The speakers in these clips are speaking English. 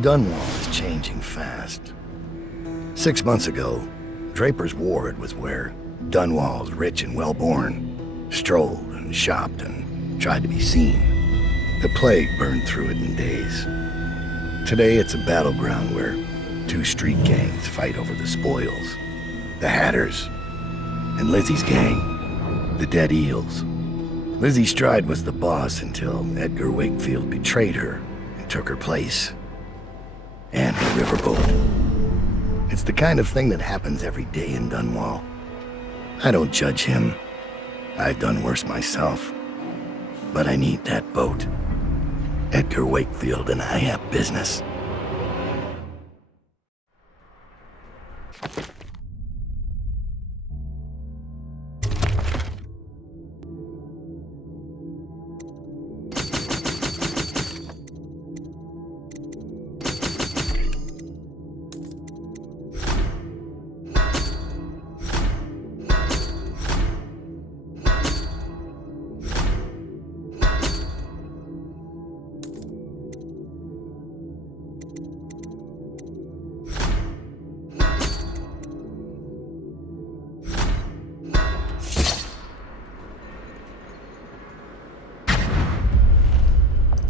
Dunwall is changing fast. 6 months ago, Draper's Ward was where Dunwall's rich and well-born strolled and shopped and tried to be seen. The plague burned through it in days. Today it's a battleground where two street gangs fight over the spoils. The Hatters and Lizzie's gang, the Dead Eels. Lizzie Stride was the boss until Edgar Wakefield betrayed her and took her place. And the riverboat. It's the kind of thing that happens every day in Dunwall. I don't judge him. I've done worse myself. But I need that boat. Edgar Wakefield and I have business.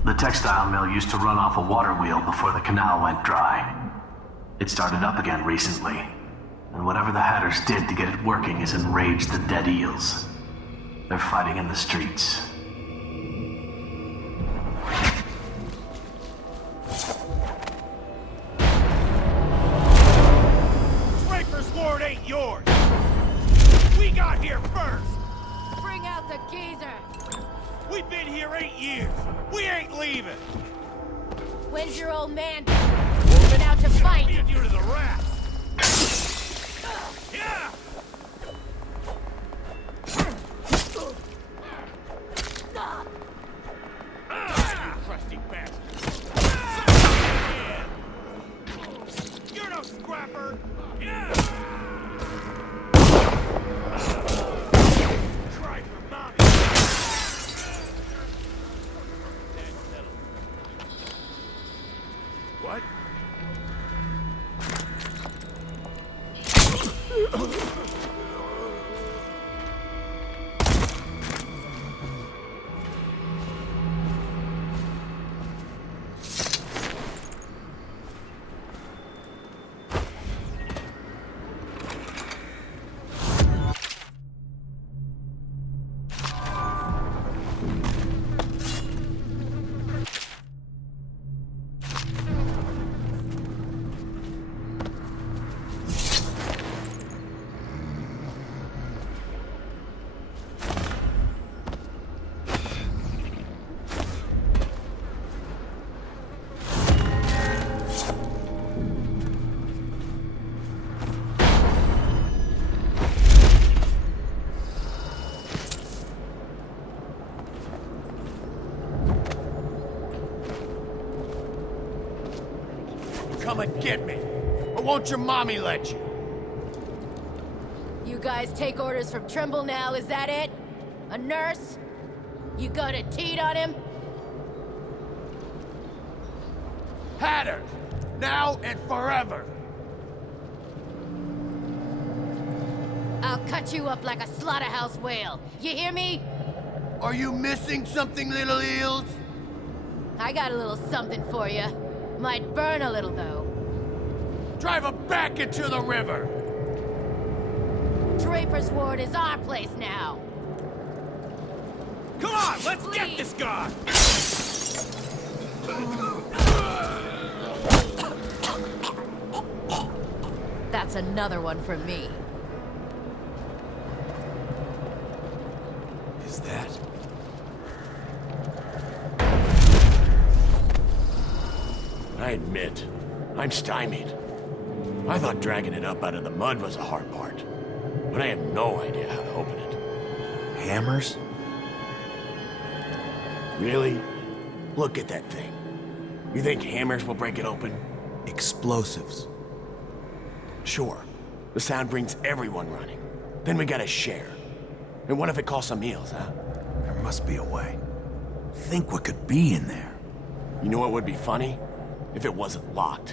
The textile mill used to run off a water wheel before the canal went dry. It started up again recently, and whatever the Hatters did to get it working has enraged the Dead Eels. They're fighting in the streets. Draper's Ward ain't yours! We got here first! Bring out the geezer! We've been here 8 years! We ain't leaving! When's your old man moving out to fight? Feed you to the rats! Yeah! You crusty bastard! You're no scrapper! Yeah! Try for mommy! What? Come and get me, or won't your mommy let you? You guys take orders from Trimble now, is that it? A nurse? You gonna teat on him? Hatters! Now and forever! I'll cut you up like a slaughterhouse whale. You hear me? Are you missing something, little eels? I got a little something for you. Might burn a little, though. Drive her back into the river! Draper's Ward is our place now. Come on, let's Please. get this guy! That's another one for me. Is that? I admit, I'm stymied. I thought dragging it up out of the mud was the hard part, but I have no idea how to open it. Hammers? Really? Look at that thing. You think hammers will break it open? Explosives. Sure. The sound brings everyone running. Then we gotta share. And what if it calls some Eels, huh? There must be a way. Think what could be in there. You know what would be funny? If it wasn't locked.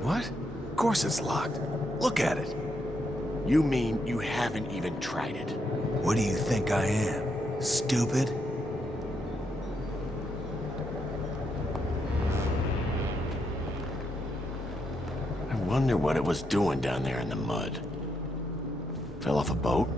What? Of course it's locked. Look at it. You mean you haven't even tried it? What do you think I am? Stupid? I wonder what it was doing down there in the mud. Fell off a boat?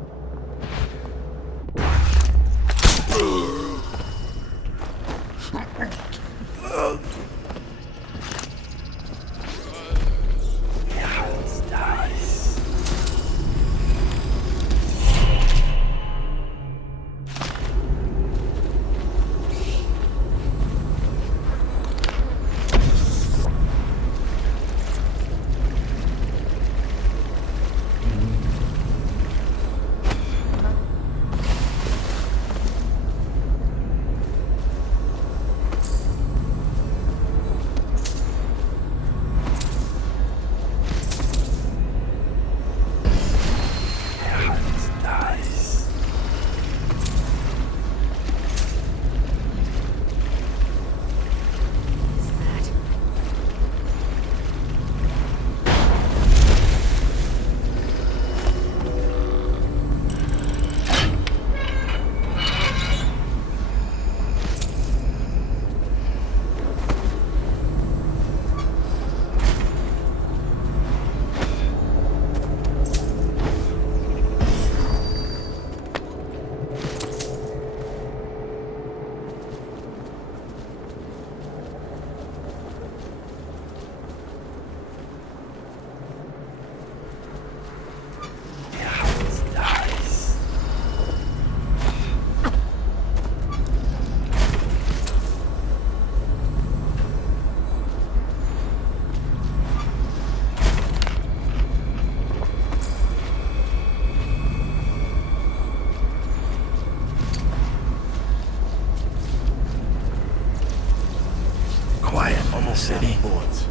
Quiet in the city. Bullets.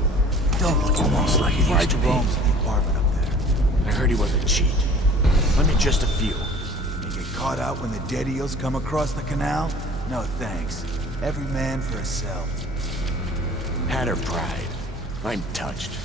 Don't look Almost like it used to be. Jerome's in the apartment up there. I heard he was a cheat. Let me just a few. You get caught out when the dead eels come across the canal? No thanks. Every man for himself. Had her pride. I'm touched.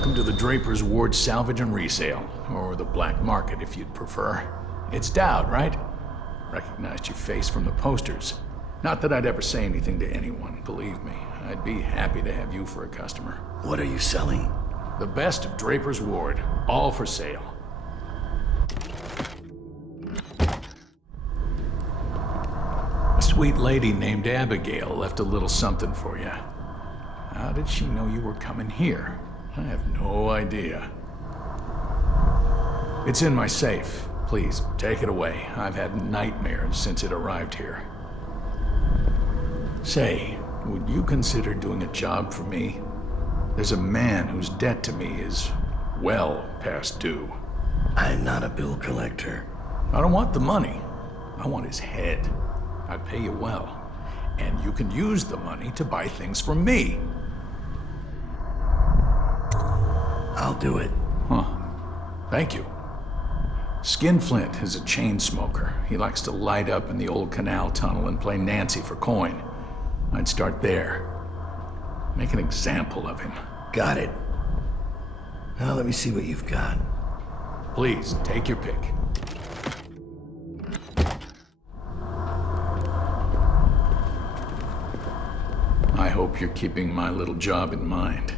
Welcome to the Draper's Ward Salvage and Resale, or the Black Market if you'd prefer. It's Dowd, right? Recognized your face from the posters. Not that I'd ever say anything to anyone, believe me. I'd be happy to have you for a customer. What are you selling? The best of Draper's Ward, all for sale. A sweet lady named Abigail left a little something for you. How did she know you were coming here? I have no idea. It's in my safe. Please, take it away. I've had nightmares since it arrived here. Say, would you consider doing a job for me? There's a man whose debt to me is well past due. I'm not a bill collector. I don't want the money. I want his head. I'd pay you well. And you can use the money to buy things from me. I'll do it. Huh. Thank you. Skinflint is a chain smoker. He likes to light up in the old canal tunnel and play Nancy for coin. I'd start there. Make an example of him. Got it. Now let me see what you've got. Please, take your pick. I hope you're keeping my little job in mind.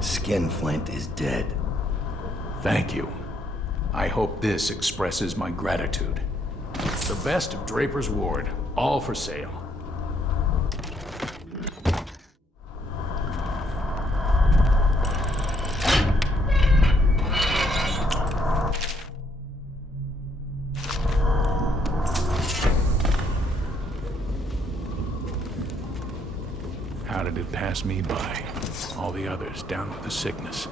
Skinflint is dead. Thank you. I hope this expresses my gratitude. The best of Draper's Ward, all for sale. How did it pass me by? All the others down with the sickness.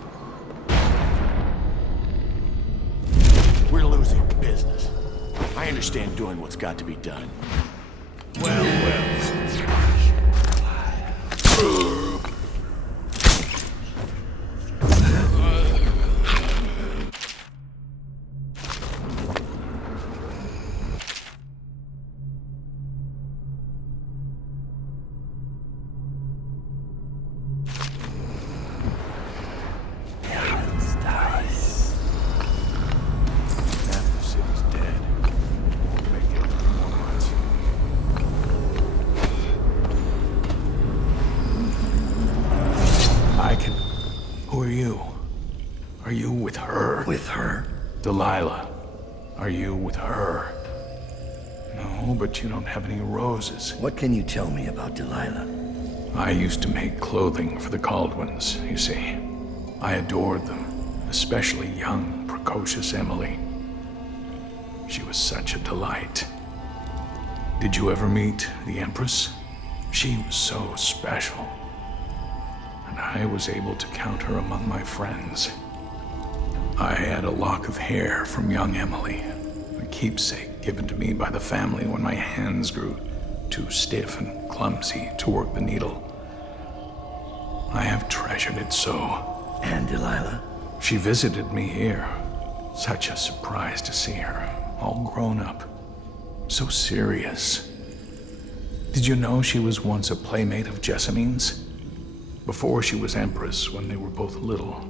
We're losing business. I understand doing what's got to be done. Well. Who are you? Are you with her? With her? Delilah, are you with her? No, but you don't have any roses. What can you tell me about Delilah? I used to make clothing for the Caldwins, you see. I adored them, especially young, precocious Emily. She was such a delight. Did you ever meet the Empress? She was so special. And I was able to count her among my friends. I had a lock of hair from young Emily, a keepsake given to me by the family when my hands grew too stiff and clumsy to work the needle. I have treasured it so. And Delilah? She visited me here. Such a surprise to see her, all grown up. So serious. Did you know she was once a playmate of Jessamine's? Before she was Empress, when they were both little.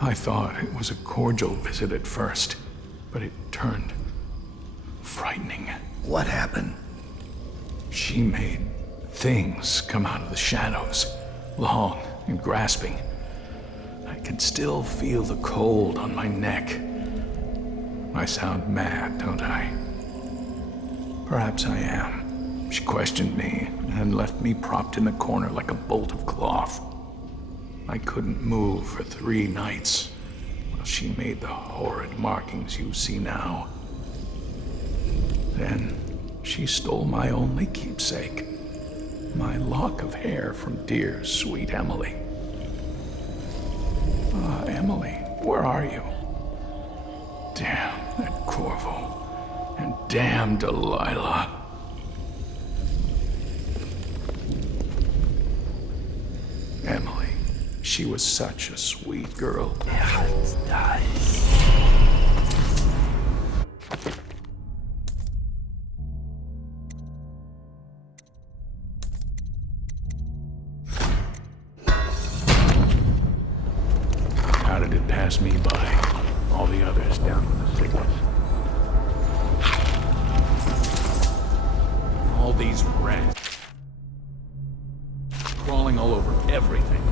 I thought it was a cordial visit at first, but it turned frightening. What happened? She made things come out of the shadows, long and grasping. I can still feel the cold on my neck. I sound mad, don't I? Perhaps I am. She questioned me and left me propped in the corner like a bolt of cloth. I couldn't move for 3 nights while she made the horrid markings you see now. Then she stole my only keepsake, my lock of hair from dear, sweet Emily. Ah, Emily, where are you? Damn that Corvo, and damn Delilah. Emily, she was such a sweet girl. pass me by. All the others down with the sickness. All these rats crawling all over everything.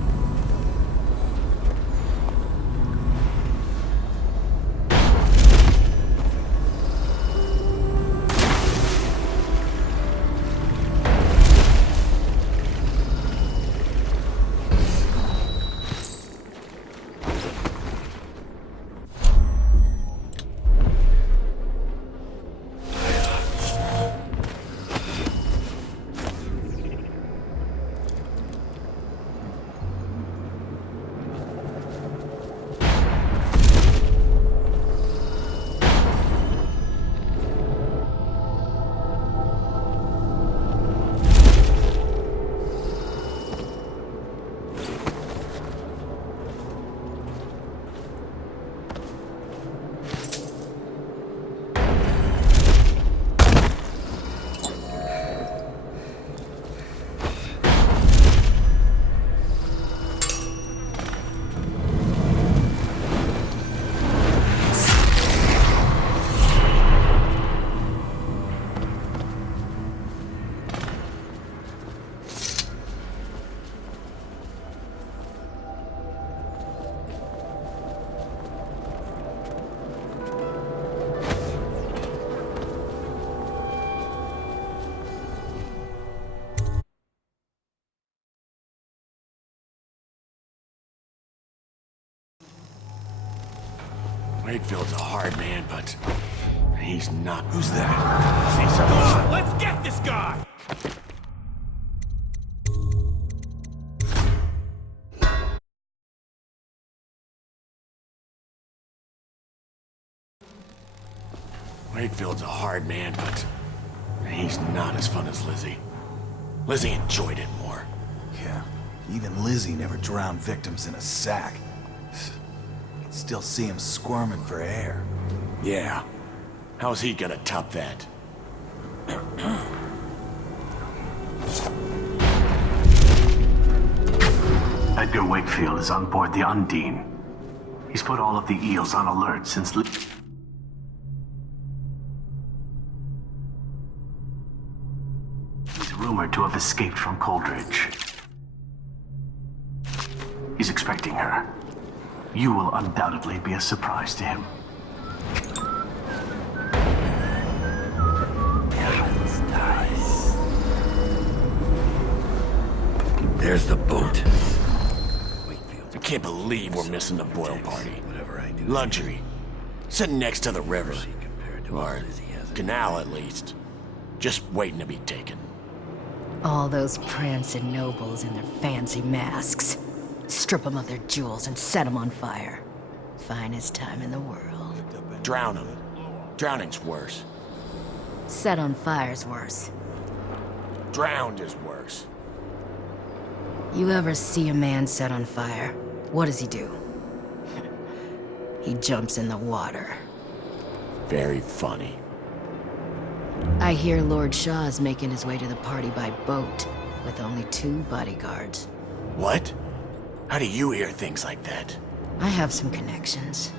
Wakefield's a hard man, but he's not. Who's that? Say something. Let's get this guy! Wakefield's a hard man, but he's not as fun as Lizzie. Lizzie enjoyed it more. Yeah, even Lizzie never drowned victims in a sack. Still see him squirming for air. Yeah. How's he gonna top that? Edgar Wakefield is on board the Undine. He's put all of the Eels on alert since he's rumored to have escaped from Coldridge. He's expecting her. You will undoubtedly be a surprise to him. There's the boat. I can't believe we're missing the Boyle party. Luxury. Sitting next to the river. Or canal, at least. Just waiting to be taken. All those prancing nobles in their fancy masks. Strip them of their jewels and set them on fire. Finest time in the world. Drown them. Drowning's worse. Set on fire's worse. Drowned is worse. You ever see a man set on fire? What does he do? He jumps in the water. Very funny. I hear Lord Shaw's making his way to the party by boat, with only 2 bodyguards. What? How do you hear things like that? I have some connections.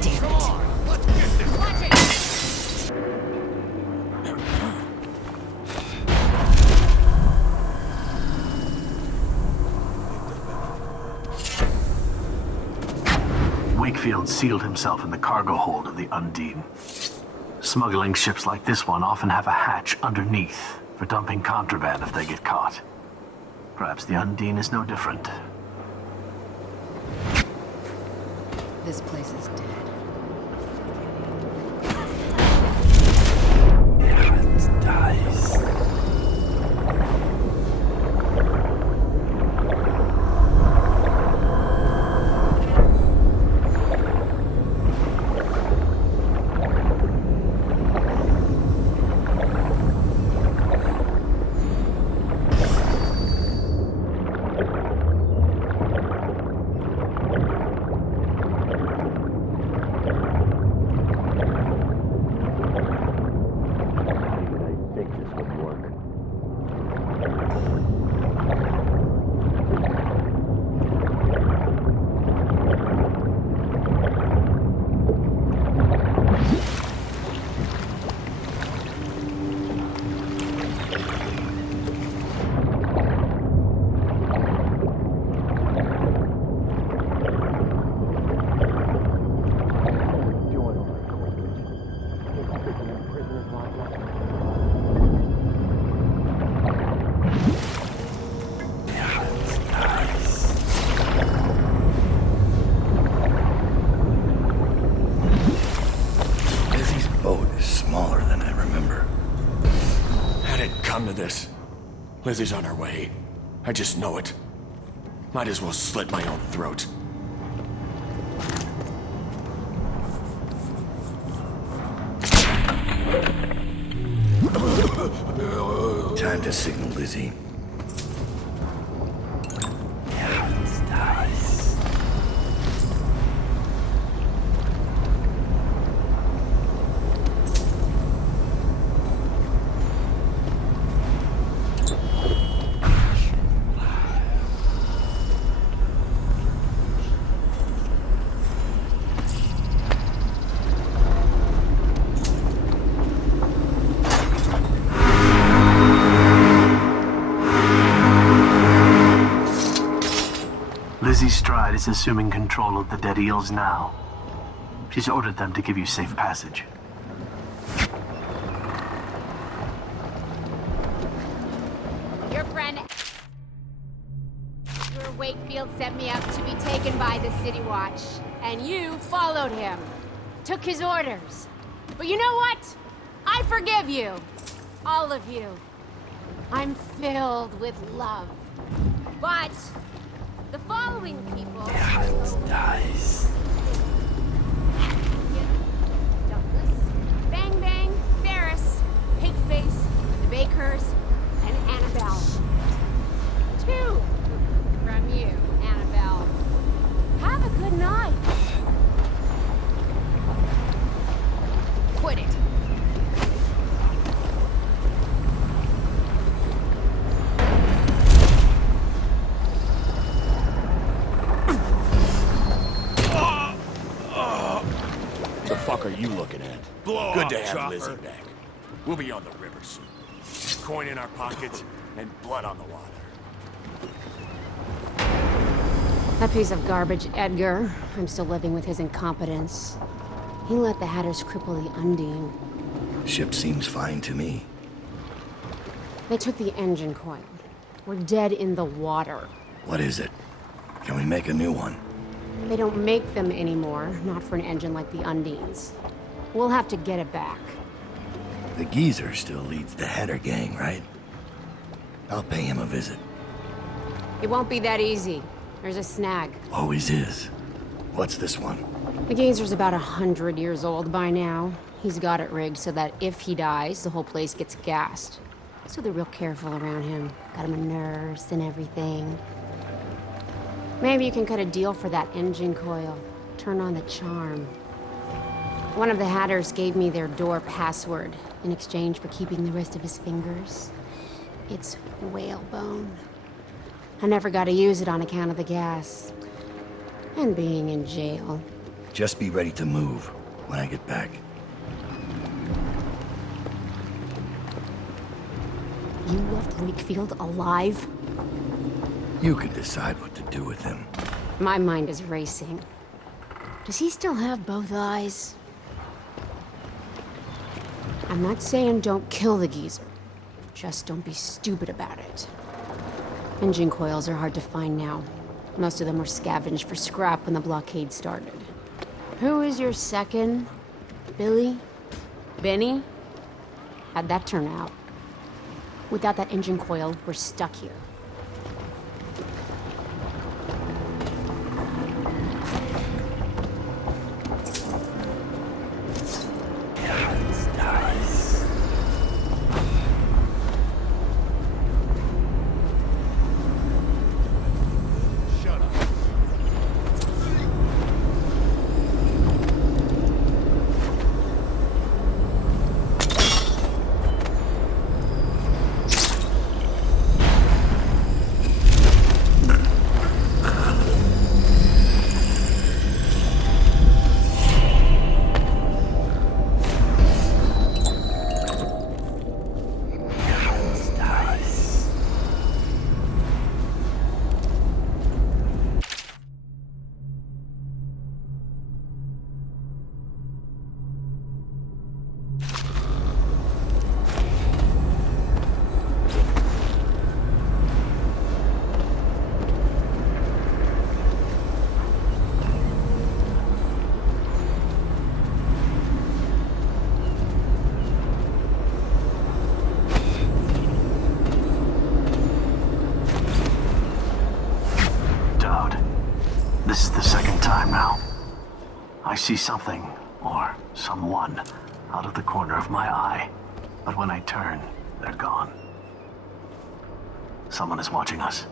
Damn it. Wakefield sealed himself in the cargo hold of the Undine. Smuggling ships like this one often have a hatch underneath for dumping contraband if they get caught. Perhaps the Undine is no different. This place is dead. Lizzie's on her way. I just know it. Might as well slit my own throat. Time to signal Lizzie. Lizzie Stride is assuming control of the dead Eels now. She's ordered them to give you safe passage. Your friend Wakefield sent me up to be taken by the City Watch, and you followed him. Took his orders. But you know what? I forgive you. All of you. I'm filled with love. But the following people... Dice. Douglas, Bang Bang, Ferris, Pigface, the Bakers, and Annabelle. 2 from you, Annabelle. Have a good night. Quit it. The fuck are you looking at? Blow Good off, to have chopper. Lizzie back. We'll be on the river soon. Coin in our pockets and blood on the water. That piece of garbage, Edgar. I'm still living with his incompetence. He let the Hatters cripple the Undine. Ship seems fine to me. They took the engine coil. We're dead in the water. What is it? Can we make a new one? They don't make them anymore, not for an engine like the Undine's. We'll have to get it back. The geezer still leads the Hatter gang, right? I'll pay him a visit. It won't be that easy. There's a snag. Always is. What's this one? The geezer's about 100 years old by now. He's got it rigged so that if he dies, the whole place gets gassed. So they're real careful around him. Got him a nurse and everything. Maybe you can cut a deal for that engine coil. Turn on the charm. One of the Hatters gave me their door password in exchange for keeping the rest of his fingers. It's whalebone. I never got to use it on account of the gas. And being in jail. Just be ready to move when I get back. You left Wakefield alive? You can decide what to do with him. My mind is racing. Does he still have both eyes? I'm not saying don't kill the geezer. Just don't be stupid about it. Engine coils are hard to find now. Most of them were scavenged for scrap when the blockade started. Who is your second? Billy? Benny? How'd that turn out? Without that engine coil, we're stuck here. This is the second time now. I see something, or someone, out of the corner of my eye. But when I turn, they're gone. Someone is watching us.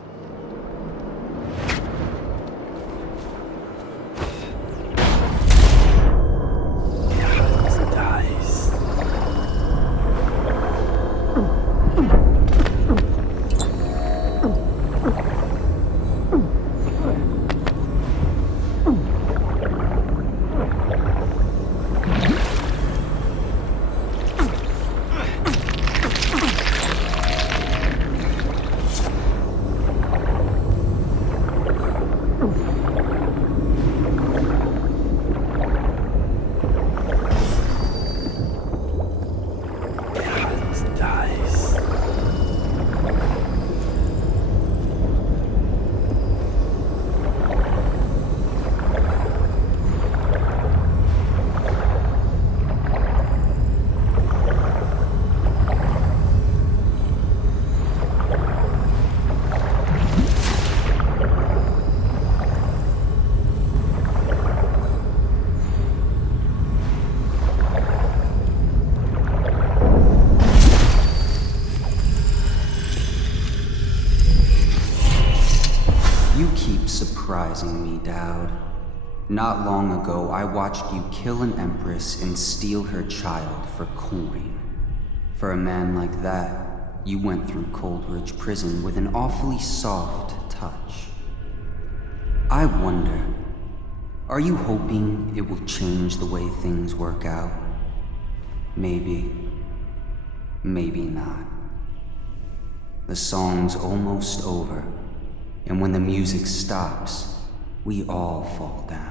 Surprising me, Dowd. Not long ago, I watched you kill an empress and steal her child for coin. For a man like that, you went through Coldridge Prison with an awfully soft touch. I wonder, are you hoping it will change the way things work out? Maybe. Maybe not. The song's almost over. And when the music stops, we all fall down.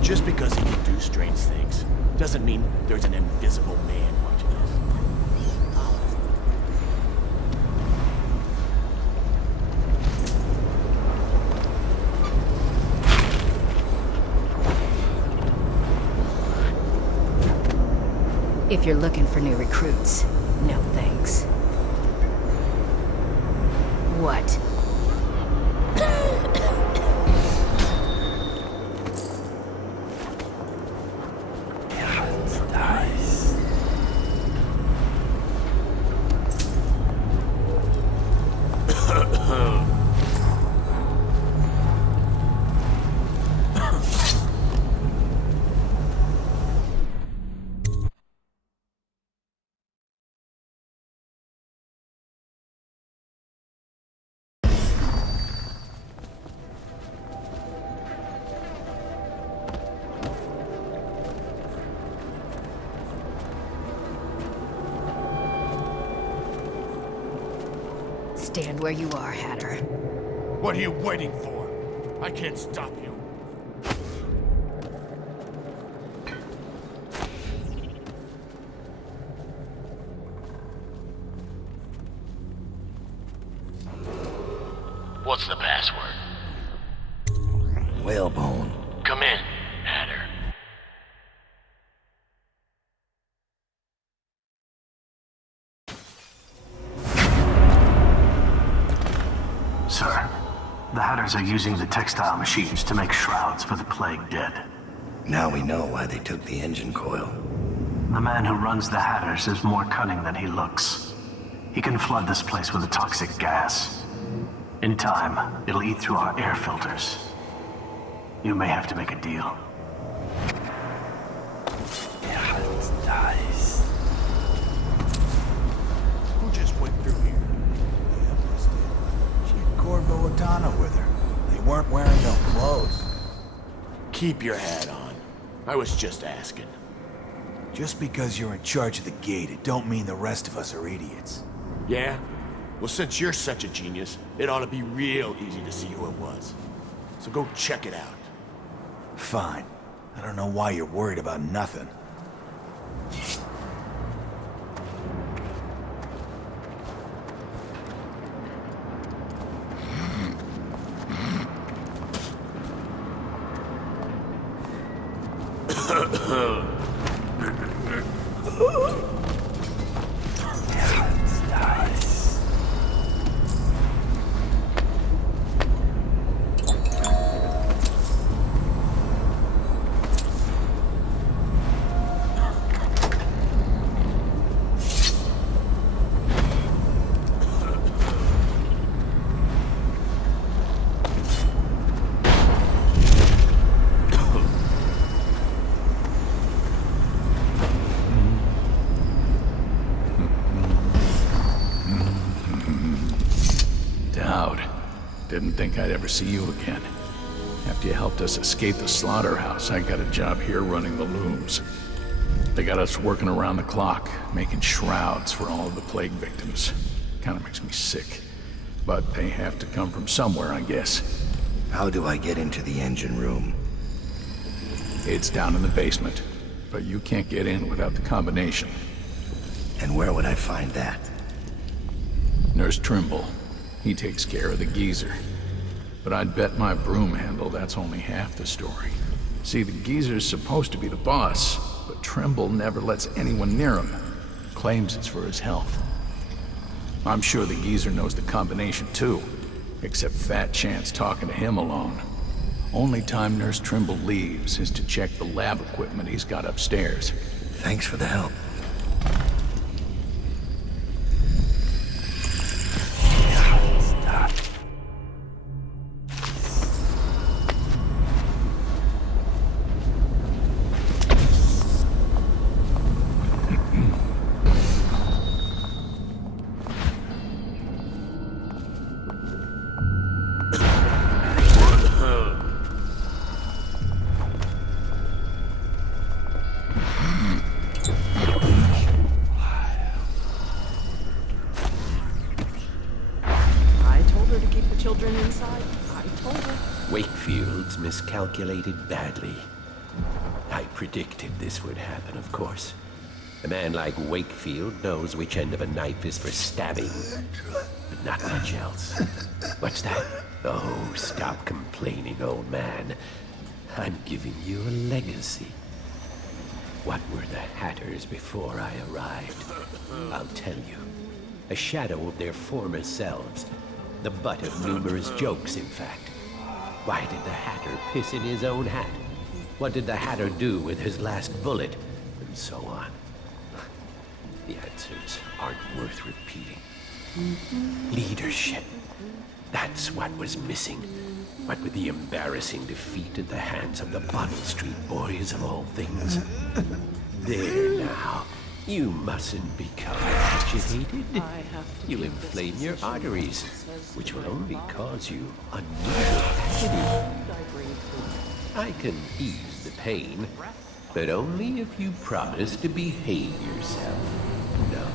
Just because he can do strange things doesn't mean there's an invisible man watching us. If you're looking for new recruits, no thanks. What? Stand where you are, Hatter. What are you waiting for? I can't stop you. What's the password? Whalebone. Come in, Hatter. Sir, the Hatters are using the textile machines to make shrouds for the plague dead. Now we know why they took the engine coil. The man who runs the Hatters is more cunning than he looks. He can flood this place with a toxic gas. In time, it'll eat through our air filters. You may have to make a deal. dies. Who just went through here? The Empress did. She had Corvo O'Donnell with her. They weren't wearing no clothes. Keep your hat on. I was just asking. Just because you're in charge of the gate, it don't mean the rest of us are idiots. Yeah? Well, since you're such a genius, it ought to be real easy to see who it was. So go check it out. Fine. I don't know why you're worried about nothing. Didn't think I'd ever see you again. After you helped us escape the slaughterhouse, I got a job here running the looms. They got us working around the clock, making shrouds for all of the plague victims. Kinda makes me sick. But they have to come from somewhere, I guess. How do I get into the engine room? It's down in the basement, but you can't get in without the combination. And where would I find that? Nurse Trimble. He takes care of the geezer. But I'd bet my broom handle that's only half the story. See, the geezer's supposed to be the boss, but Trimble never lets anyone near him. Claims it's for his health. I'm sure the geezer knows the combination too, except Fat Chance talking to him alone. Only time Nurse Trimble leaves is to check the lab equipment he's got upstairs. Thanks for the help. Wakefield's miscalculated badly. I predicted this would happen, of course. A man like Wakefield knows which end of a knife is for stabbing, but not much else. What's that? Oh, stop complaining, old man. I'm giving you a legacy. What were the Hatters before I arrived? I'll tell you. A shadow of their former selves. The butt of numerous jokes, in fact. Why did the Hatter piss in his own hat? What did the Hatter do with his last bullet? And so on. The answers aren't worth repeating. Leadership. That's what was missing. What with the embarrassing defeat at the hands of the Bottle Street Boys of all things. There now. You mustn't become agitated. You'll inflame your arteries, which will only cause you unusual agony. I can ease the pain, but only if you promise to behave yourself. No?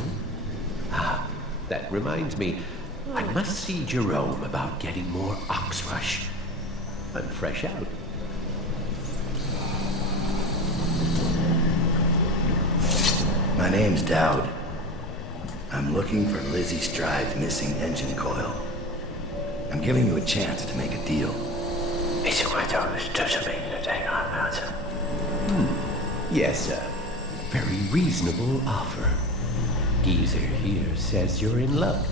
Ah, that reminds me. I must see Jerome about getting more Oxrush. I'm fresh out. My name's Dowd. I'm looking for Lizzie Stride's missing engine coil. I'm giving you a chance to make a deal. Yes, sir. Very reasonable offer. Geezer here says you're in luck.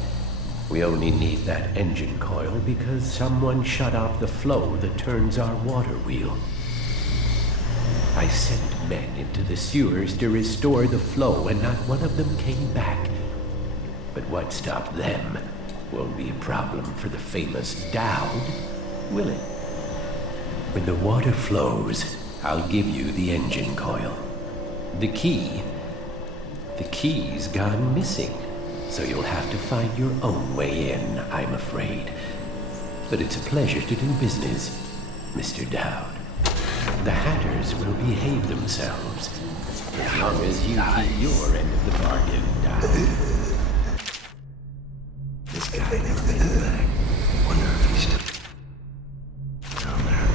We only need that engine coil because someone shut off the flow that turns our water wheel. I sent men into the sewers to restore the flow, and not one of them came back. But what stopped them won't be a problem for the famous Dowd, will it? When the water flows, I'll give you the engine coil. The key The key's gone missing, so you'll have to find your own way in, I'm afraid. But it's a pleasure to do business, Mr. Dowd. The Hatters will behave themselves, as long as you keep your end of the bargain, Dowd. This guy never made it back. Wonder if he's still down there.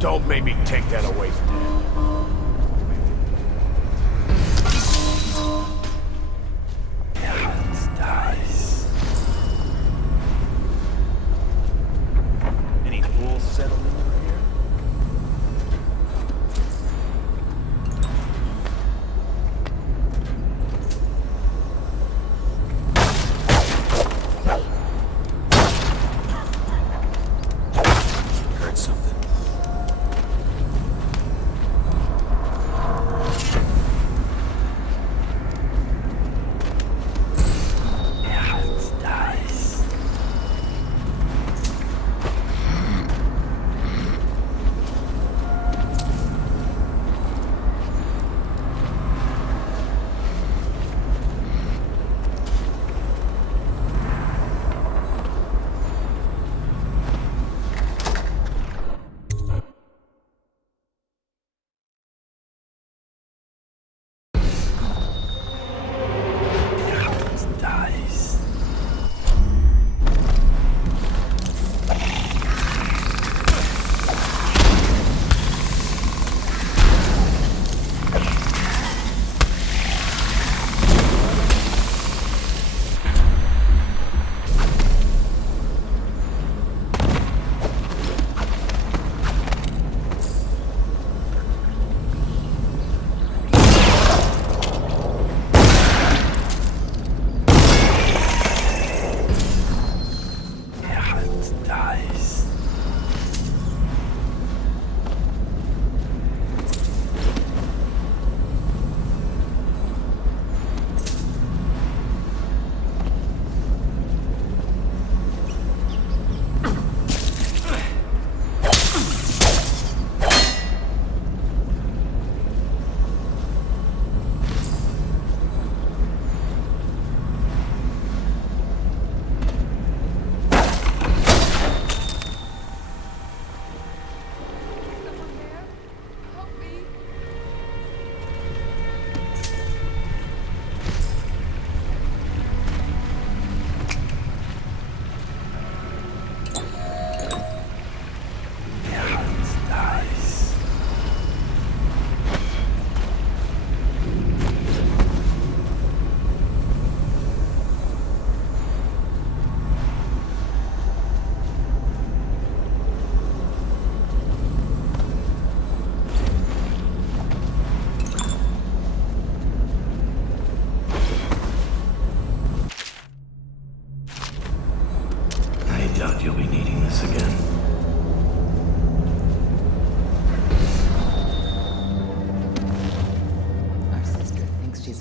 Don't make me take that away from you. Any fools settling over here? Heard something.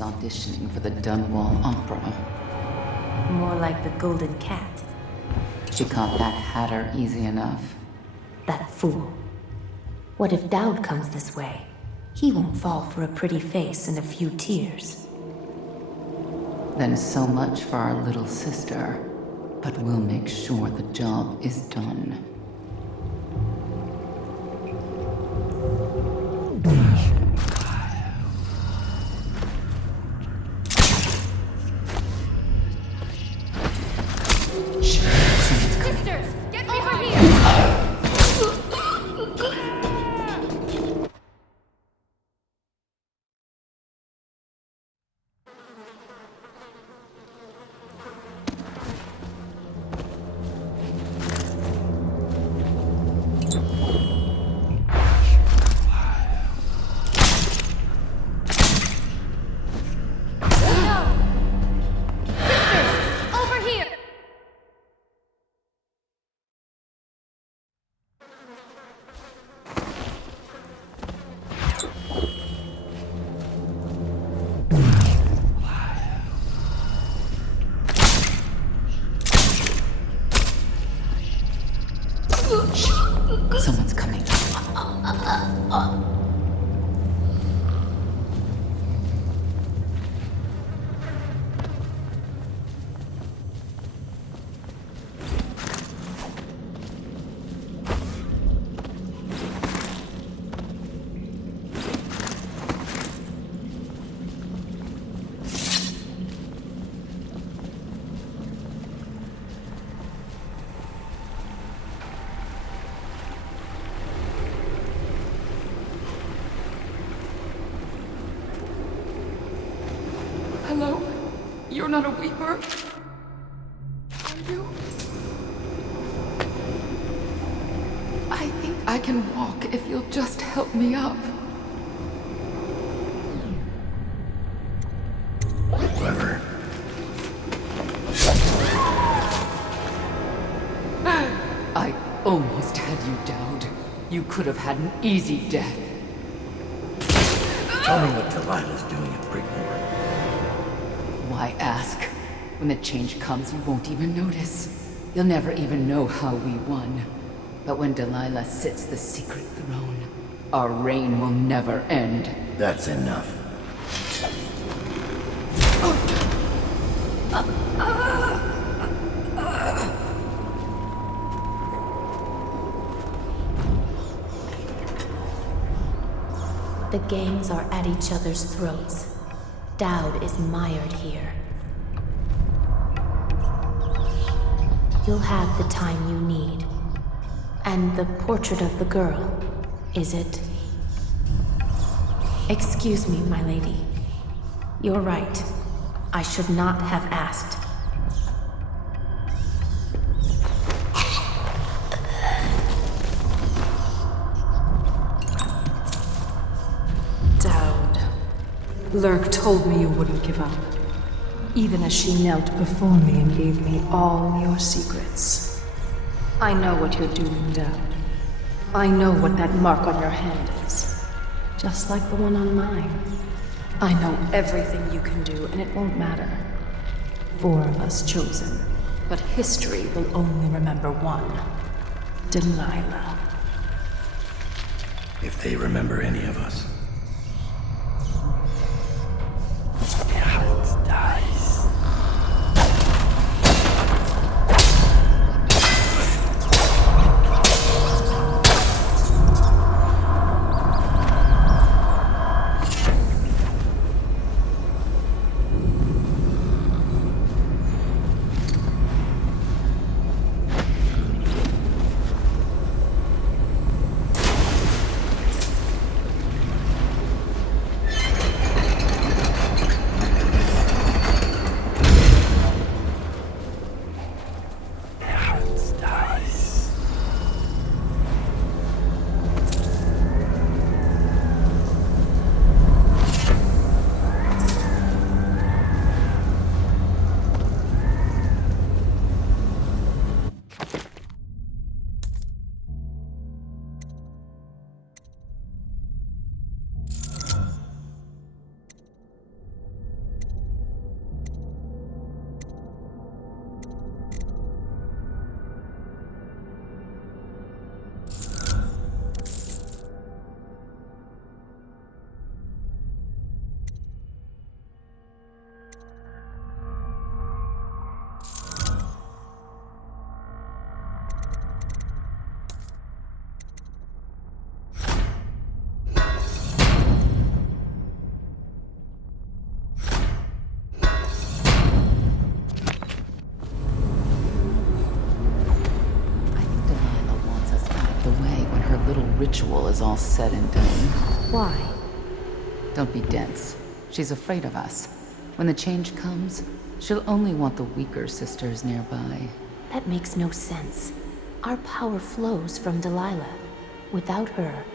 auditioning for the Dunwall Opera. More like the Golden Cat. She caught that hatter easy enough. That fool. What if Dowd comes this way? He won't fall for a pretty face and a few tears. Then so much for our little sister. But we'll make sure the job is done. Sisters, get over here! Someone's coming. Hello? You're not a weeper? Are you? I think I can walk if you'll just help me up. Clever. I almost had you, Dowd. You could have had an easy death. Tell me what Delilah's doing at Brigmore. Why ask? When the change comes, you won't even notice. You'll never even know how we won. But when Delilah sits the secret throne, our reign will never end. That's enough. The gangs are at each other's throats. Dowd is mired here. You'll have the time you need. And the portrait of the girl, is it? Excuse me, my lady. You're right. I should not have asked. Dowd. Lurk told me you wouldn't give up. Even as she knelt before me and gave me all your secrets. I know what you're doing, Dowd. I know what that mark on your hand is. Just like the one on mine. I know everything you can do, and it won't matter. 4 of us chosen, but history will only remember one. Delilah. If they remember any of us. ritual is all said and done. Why? Don't be dense. She's afraid of us. When the change comes, she'll only want the weaker sisters nearby. That makes no sense. Our power flows from Delilah. Without her,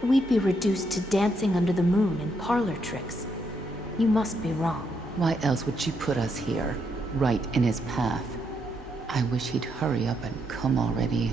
we'd be reduced to dancing under the moon and parlor tricks. You must be wrong. Why else would she put us here, right in his path? I wish he'd hurry up and come already.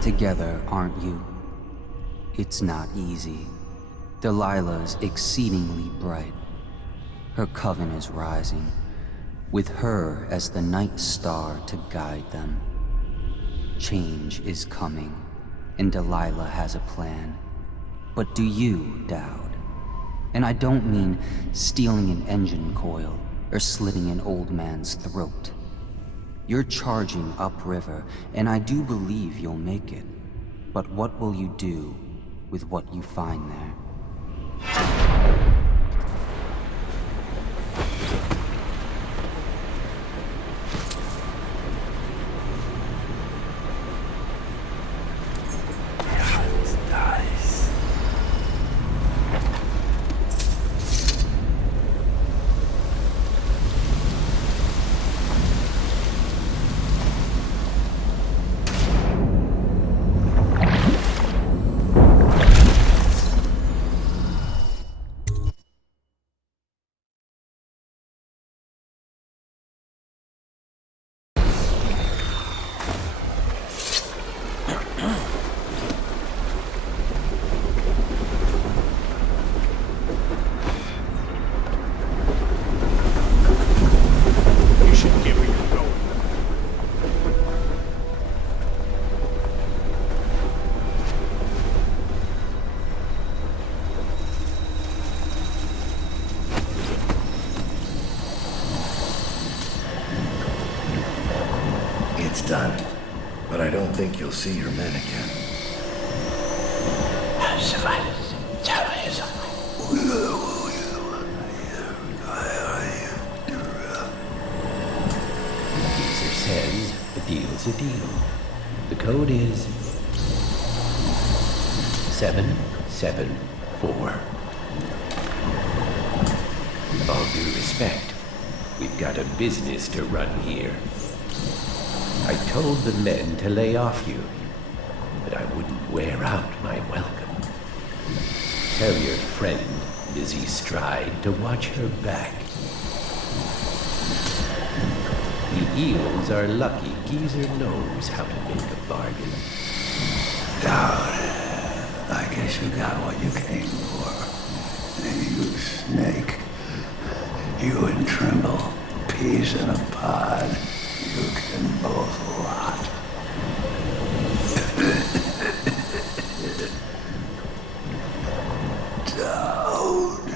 Together, aren't you? It's not easy. Delilah's exceedingly bright. Her coven is rising, with her as the night star to guide them. Change is coming, and Delilah has a plan. But do you, Dowd? And I don't mean stealing an engine coil or slitting an old man's throat. You're charging upriver, and I do believe you'll make it. But what will you do with what you find there? done. But I don't think you'll see your men again. Caesar says a deal's a deal. The code is 774. All due respect, we've got a business to run here. I told the men to lay off you, but I wouldn't wear out my welcome. Tell your friend, Lizzie Stride, to watch her back. The Eels are lucky Geezer knows how to make a bargain. Dowd, I guess you got what you came for. You snake. You and Trimble, peas in a pod. You can both rot. Dowd.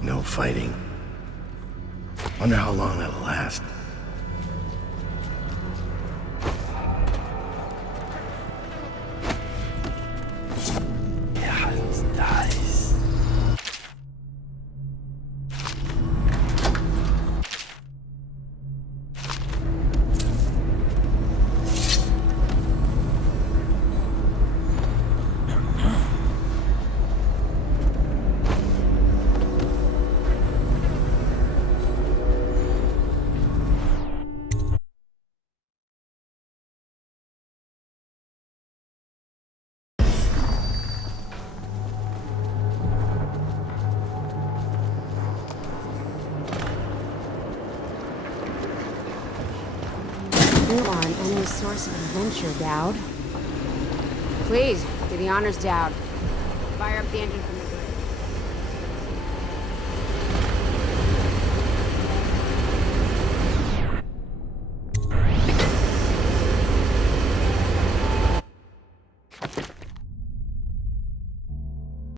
No fighting. Wonder how long that'll last. Ja, nice. You are an endless source of adventure, Dowd. Please, do the honors, Dowd. Fire up the engine from the bridge.